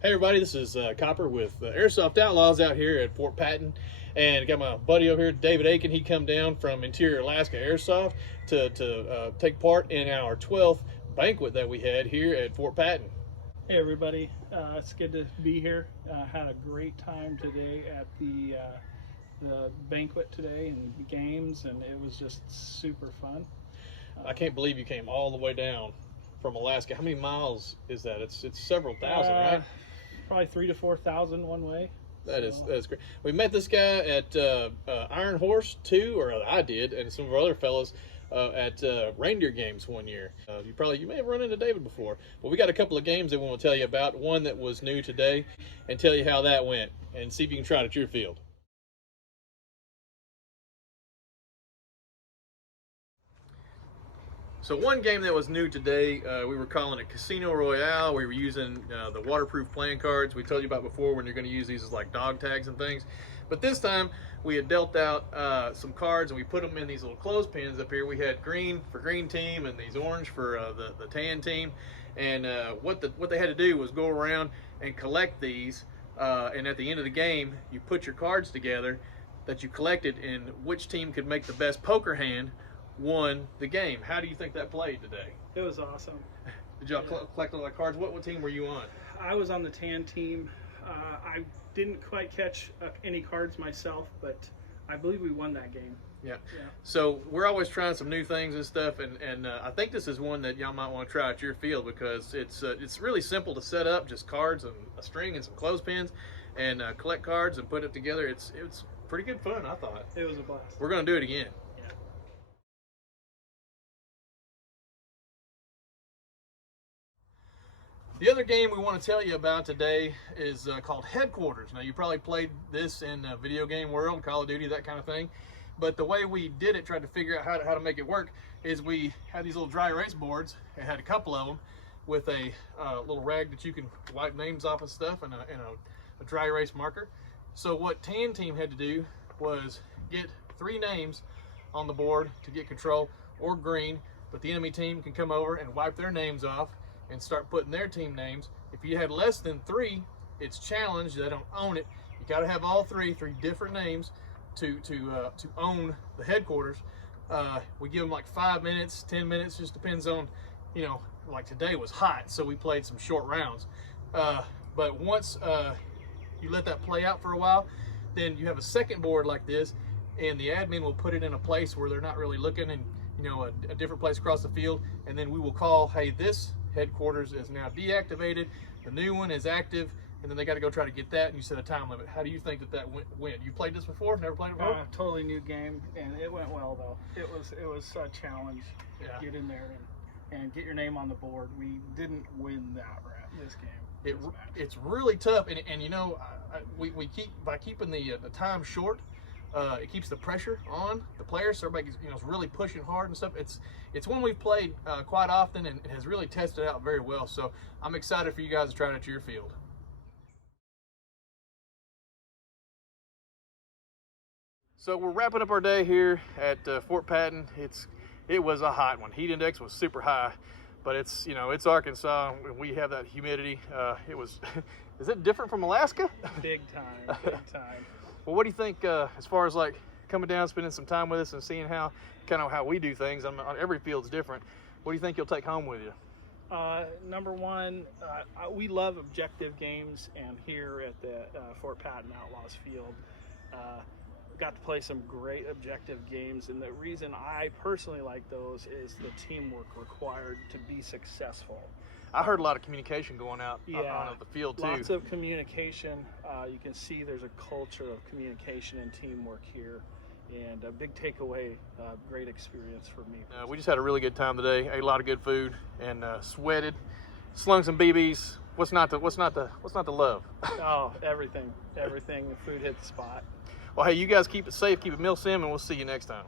Hey everybody, this is Copper with Airsoft Outlaws out here at Fort Patton, and I got my buddy over here, David Aiken. He come down from Interior Alaska Airsoft to take part in our 12th banquet that we had here at Fort Patton. Hey everybody, it's good to be here. Had a great time today at the banquet today and the games, and it was just super fun. I can't believe you came all the way down from Alaska. How many miles is that? It's several thousand, right? Probably 3,000 to 4,000 one way. That's great. We met this guy at Iron Horse too, or I did, and some of our other fellows at reindeer games one year. You may have run into David before, but we got a couple of games that we want to tell you about. One that was new today, and tell you how that went, and see if you can try it at your field. So one game that was new today, we were calling it Casino Royale. We were using the waterproof playing cards we told you about before, when you're going to use these as like dog tags and things. But this time we had dealt out some cards, and we put them in these little clothespins up here. We had green for green team and these orange for the tan team. And what they had to do was go around and collect these. And at the end of the game, you put your cards together that you collected, and which team could make the best poker hand won the game. How do you think that played today? It was awesome. Did y'all collect all the cards? What team were you on? I was on the tan team. I didn't quite catch any cards myself, but I believe we won that game. Yeah. So we're always trying some new things and stuff, and I think this is one that y'all might want to try at your field, because it's really simple to set up. Just cards and a string and some clothespins, and collect cards and put it together. It's pretty good fun, I thought. It was a blast. We're going to do it again. The other game we want to tell you about today is called Headquarters. Now, you probably played this in video game world, Call of Duty, that kind of thing. But the way we did it, tried to figure out how to make it work, is we had these little dry erase boards. It had a couple of them with a little rag that you can wipe names off and stuff, and a dry erase marker. So what Tan Team had to do was get 3 names on the board to get control, or green, but the enemy team can come over and wipe their names off and start putting their team names. If you had less than 3, it's challenged. They don't own it. You got to have all three different names to own the headquarters. We give them like 5 minutes, 10 minutes, just depends on, like today was hot, so we played some short rounds. But once you let that play out for a while, then you have a second board like this, and the admin will put it in a place where they're not really looking, and a different place across the field, and then we will call, hey, this headquarters is now deactivated, the new one is active, and then they got to go try to get that, and you set a time limit. How do you think that went? You played this before? Never played it before? Totally new game, and it went well though. It was a challenge to get in there and get your name on the board. We didn't win this game. It's really tough, and we keep, by keeping the time short, it keeps the pressure on the players, so everybody is really pushing hard and stuff. It's one we've played quite often, and it has really tested out very well. So I'm excited for you guys to try it at your field. So we're wrapping up our day here at Fort Patton. It was a hot one. Heat index was super high, but it's Arkansas, and we have that humidity. Is it different from Alaska? Big time, big time. Well, what do you think as far as like coming down, spending some time with us, and seeing how we do things? On every field's different. What do you think you'll take home with you? Number one, we love objective games, and here at the Fort Patton Outlaws field, got to play some great objective games. And the reason I personally like those is the teamwork required to be successful. I heard a lot of communication going out on the field too. Lots of communication. You can see there's a culture of communication and teamwork here, and a big takeaway, great experience for me. We just had a really good time today. Ate a lot of good food, and sweated, slung some BBs. What's not to love? Oh, everything. The food hit the spot. Well, hey, you guys keep it safe, keep it milsim, and we'll see you next time.